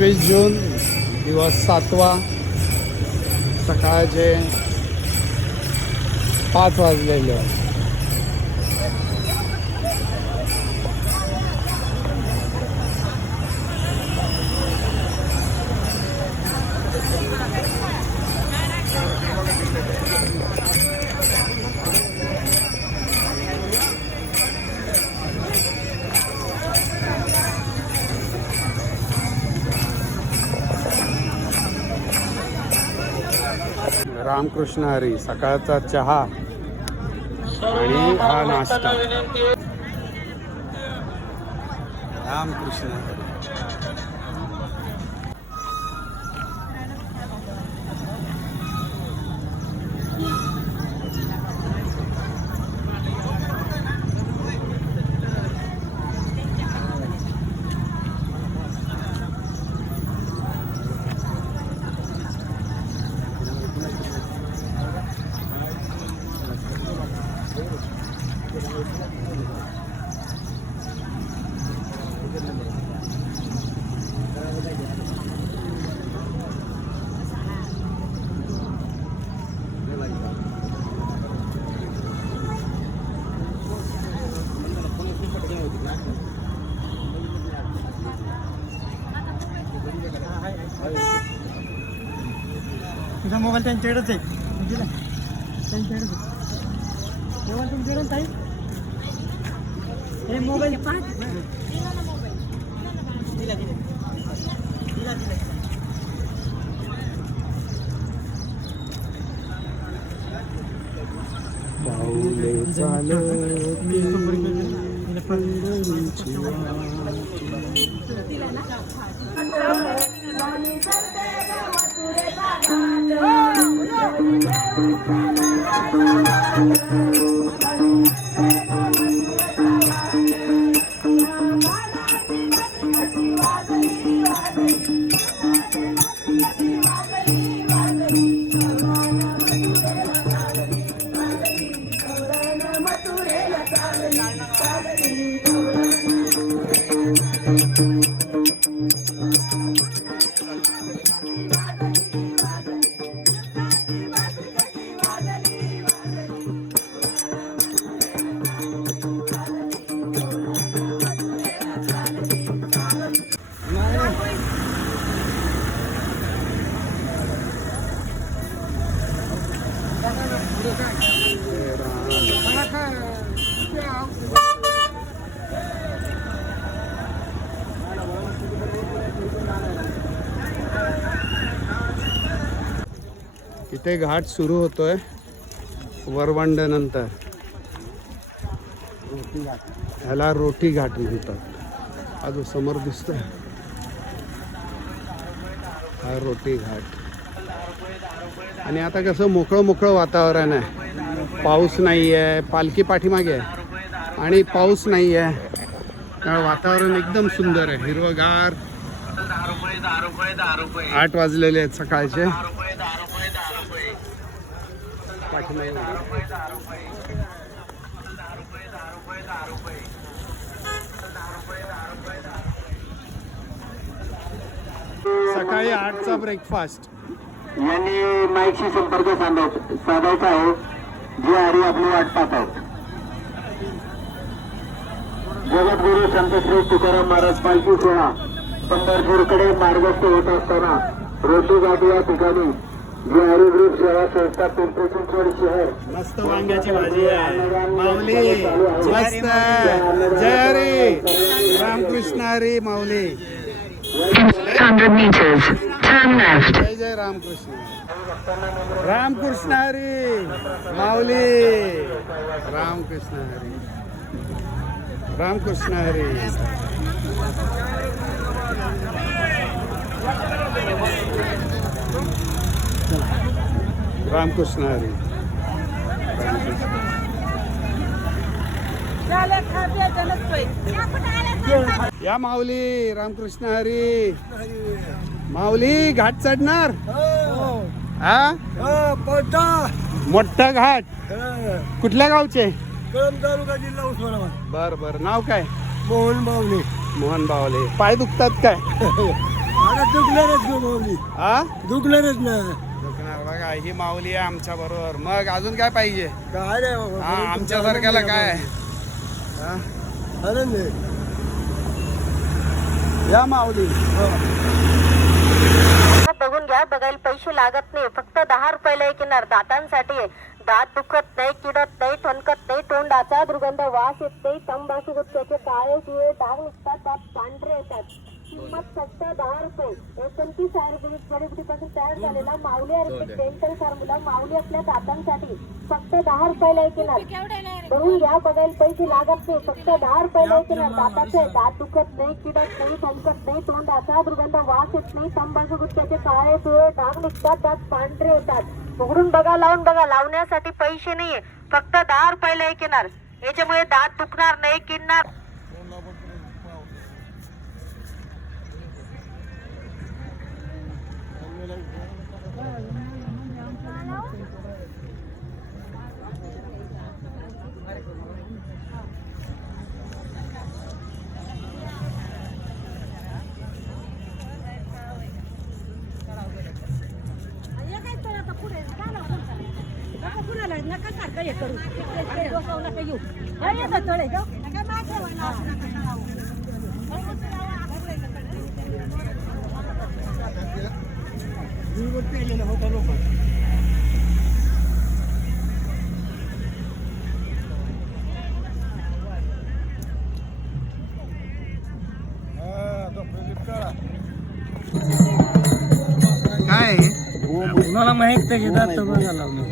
पंचवीस जून दिवस सातवा सकाळचे पाच वाजलेले. रामकृष्ण हरी सकाळचा चहा आणि हा नाश्ता. रामकृष्ण हरी. तुझा मोबाईल त्यांच्याकडेच आहे. दिला त्यांच्याकडेच आहे. मोबाईल तुमच्याकडेच आहे हे मोबाईल दिला. दिला. दिला दिला पाऊले Thank you. इथे घाट सुरू होतोय वरवंड नंतर ह्याला रोटी घाट म्हणतात. अजून समोर दिसतोय. हा रोटी घाट. आणि आता कसं मोकळं मोकळं वातावरण आहे. पाऊस नाही आहे पालखी पाठीमागे आहे. आणि पाऊस नाही आहे त्यामुळे वातावरण एकदम सुंदर आहे. हिरवगार. आठ वाजलेले आहेत सकाळचे. सकाळी आठचा ब्रेकफास्ट यांनी माईकशी संपर्क साधायचा साधायचा आहे. जे आरी आपली वाट पाहत आहेत. जगद्गुरु संतश्री तुकाराम महाराज पालखी सोहळा पंढरपूरकडे मार्गस्थ होत असताना रोटी घाट या ठिकाणी ग्रुप सेवा संस्था पिंपरी चिंचवड शहर मस्त वांग्याची भाजी आहे. माऊली मस्त. जय हरी रामकृष्ण हरी माऊली. 600 meters. Turn left. जय जय रामकृष्ण. रामकृष्ण हरी माऊली. रामकृष्ण हरी रामकृष्ण हरी रामकृष्ण हरी. या माऊली रामकृष्ण हरी. माऊली घाट चढणार? हा? मोठा घाट. कुठल्या गावचे? जिल्हा उस्मानाबाद बर बर. नाव काय? मोहन बावले. मोहन बावले पाय दुखतात काय? दुखणारच गो माऊली. हा दुखणारच ना. बघा ही माऊली आहे आमच्या बरोबर. मग अजून काय पाहिजे? काय नाही बाबा. हा आमच्या सारख्याला काय? हा? आनंद आहे. या माऊली. बघून घ्या बघायला पैसे लागत नाही. फक्त दहा रुपयाला एक येणार. दातांसाठी. दात दुखत नाही किडत नाही ठणकत नाही तोंडाचा दुर्गंध वास येत नाही तंबाखू गुटख्याचे काळे पिवळे डाग निघतात दात पांढरे येतात. किंमत फक्त दहा रुपये एकोणतीस आयुर्वेदिक तयार झालेला माऊली आयुर्वेदिक डेंटल फॉर्म्युला माऊली आपल्या दातांसाठी फक्त दहा रुपयाला एक येणार बघून घ्या बघायला पैसे लागत नाही. फक्त दहा रुपयाला एक येणार. दाताचे दात दुखत नाही किडत नाही ठणकत नाही तोंडाचा दुर्गंध वास येत नाही. तंबाखू गुटख्याचे काळे पिवळे डाग निघतात दात पांढरे येतात. उघडून बघा लावून बघा. लावण्यासाठी पैसे नाहीये. फक्त दहा रुपयाला एक येणार. याच्यामुळे दात दुखणार नाही किडणार. काय? कुणाला माहीत त्याचे दात बघा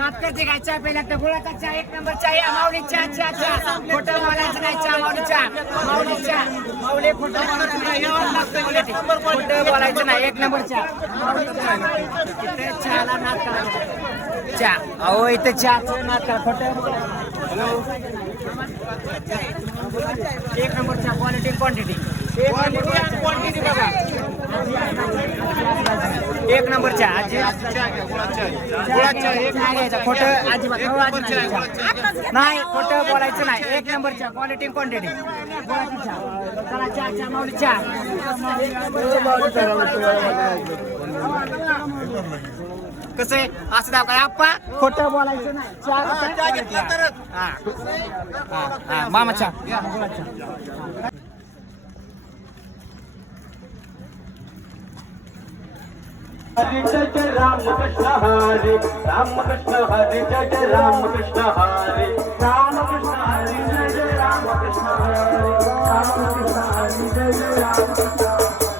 नाटकाची काय? चहा पहिला तर गुळाचा चहा एक नंबर चहा. या माऊली चहा चहा चहा. खोटं मालाचा नाही चहा माऊली चहा. माऊली चहा. माऊली खोटं मालाचा नाही. एवढं लागतं उलट. खोटं बोलायचं नाही. एक नंबर चहा. चहाला नाटकाला चहा. अहो इथे चहाचं नाटका खोटं बोलायचं. एक नंबर चहा. क्वालिटी क्वांटिटी क्वांटिटी बघा एक नंबर चहा आजी. खोटं अजिबात नाही खोटं बोलायचं नाही. एक नंबरच्या क्वालिटी क्वांटिटी कसं आहे? असं दाव काय आप्पा खोटं बोलायचं नाही. कसं? हा. हा, हा, मामा चहा गुळाचा चहा. हरे जय जय राम कृष्ण हरे राम कृष्ण हरे जय जय राम कृष्ण हरे राम कृष्ण हरे जय जय राम कृष्ण हरे राम कृष्ण हरे जय जय राम कृष्ण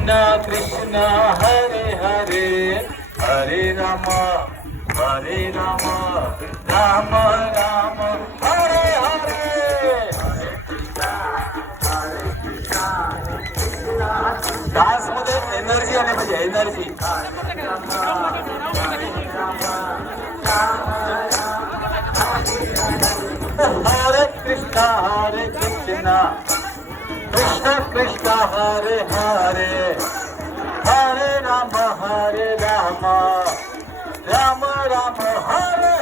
कृष्णा कृष्णा हरे हरे हरे राम हरे राम राम राम हरे हरे डान्समध्ये एनर्जी आली म्हणजे एनर्जी हरे कृष्णा हरे कृष्णा कृष्ण कृष्ण हरे हरे हरे राम हरे राम राम राम हरे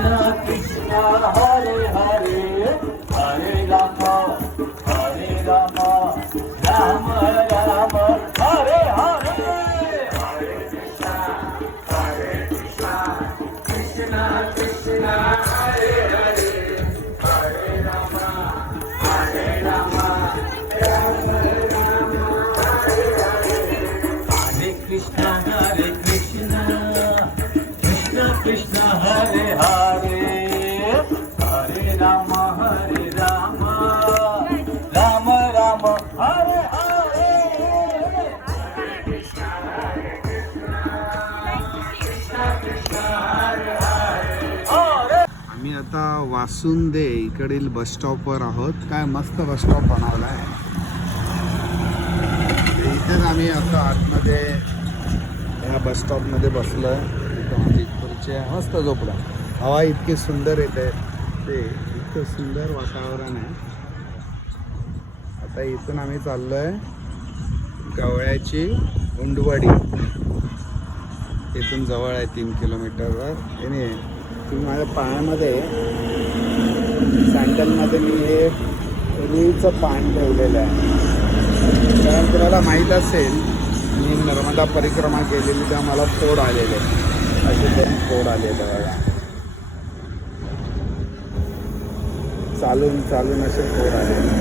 कृष्ण कृष्ण वासुंदे इकडील बस स्टॉपवर आहोत. काय मस्त बस स्टॉप बनवला आहे इथेच आम्ही आता आतमध्ये ह्या बस स्टॉपमध्ये बसलो आहे इथं खुर्ची आहे. मस्त झोपला. हवा इतकी सुंदर येते. ते इतकं सुंदर वातावरण आहे. आता इथून आम्ही चाललो आहे गवळ्याची उंडवाडी. इथून जवळ आहे तीन किलोमीटरवर. आणि की माझ्या पायामध्ये सँडलमध्ये मी हे रुईचं पान ठेवलेलं आहे. कारण तुम्हाला माहीत असेल मी नर्मदा परिक्रमा केलेली तेव्हा मला फोड आलेले असे तरी फोड आलेले बघा. चालून चालून असे फोड आलेले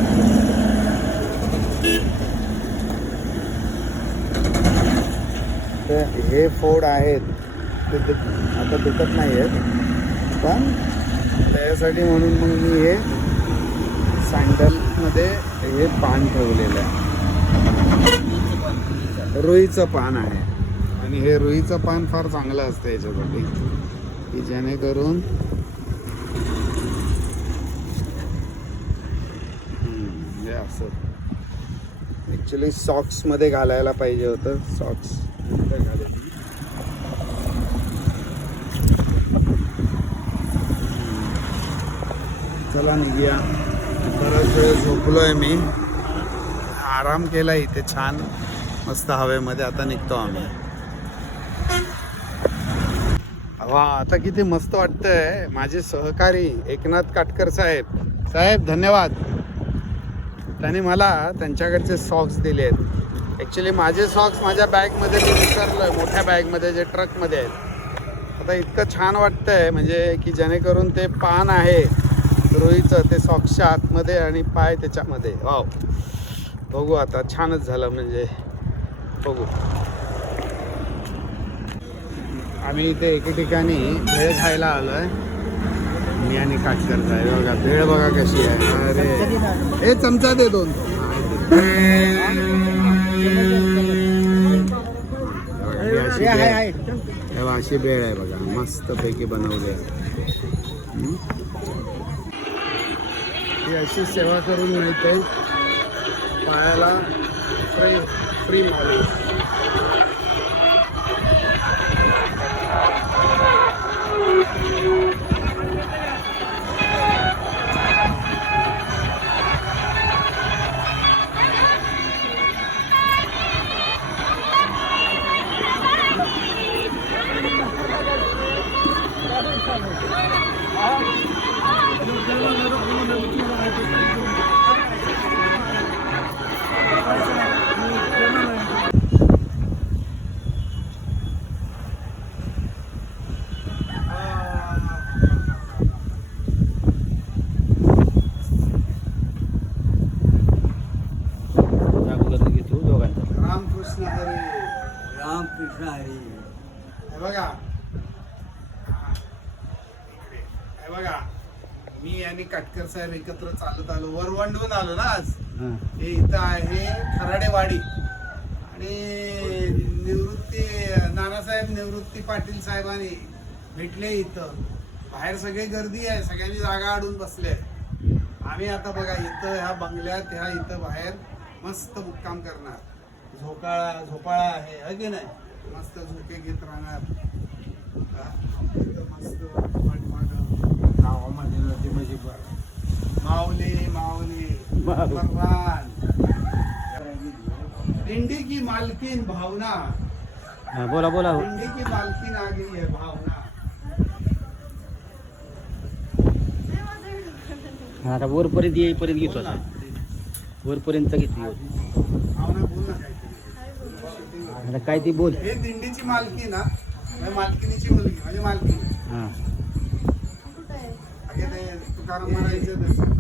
तर हे फोड आहेत ते आता दुखत नाही आहेत पण त्यासाठी म्हणून मग मी हे सँडलमध्ये हे पान ठेवलेलं आहे. रुईचं पान आहे. आणि हे रुईचं पान फार चांगलं असतं याच्यासाठी की जेणेकरून हे असं. ॲक्च्युली सॉक्समध्ये घालायला पाहिजे होतं सॉक्स चला निघूया. बराच वेळ झोपलो आहे मी. आराम केला इथे छान मस्त हवेमध्ये. आता निघतो आम्ही. वा आता किती मस्त वाटतंय. माझे सहकारी एकनाथ काटकर साहेब. साहेब धन्यवाद. त्यांनी मला त्यांच्याकडचे सॉक्स दिले आहेत. ॲक्च्युली माझे सॉक्स माझ्या बॅगमध्ये मी विसरलो आहे मोठ्या बॅगमध्ये जे ट्रकमध्ये आहेत. आता इतकं छान वाटतंय म्हणजे की जेणेकरून ते पान आहे. गृहीचं ते सॉक्सच्या आतमध्ये आणि पाय त्याच्यामध्ये. वाव बघू आता छानच झालं म्हणजे. बघू. आम्ही इथे एके ठिकाणी भेळ खायला आलो आहे मी आणि काटकर आहे बघा भेळ बघा कशी आहे. अरे. हे चमचा दे दोन. अशी भेळ. आहे. अशी आहे बघा. मस्त पैकी बनवली आहे. अशी सेवा करून मिळते. पायाला फ्री फ्री मालिश रामकृष्ण हरी बघा हे बघा मी आणि काटकर साहेब एकत्र चालत आलो. वरवंडून आलो ना आज. हे. इथं आहे खराडेवाडी. आणि निवृत्ती नानासाहेब निवृत्ती पाटील साहेबांनी भेटले इथं. बाहेर सगळी गर्दी आहे. सगळ्यांनी जागा अडून बसले आम्ही आता बघा इथं ह्या बंगल्यात ह्या इथं बाहेर मस्त मुक्काम करणार. झोपाळा झोपाळा आहे है की नाही? मस्त झोके घेत राहणार. हा? मस्त. गावामध्ये नदी म्हणजे बरं. माऊली माऊली दिंडी की मालकीन भावना. बोला बोला. दिंडी की मालकीन आ गई है भावना. आता वरपर्यंत येईपर्यंत घेतो आता. वरपर्यंत घेतली भावना आता काय ती बोल. हे दिंडीची मालकी ना म्हणजे मालकिनीची मुलगी म्हणजे मालकी. हां. अगे ते तुकाराम महाराजांचं दर्शन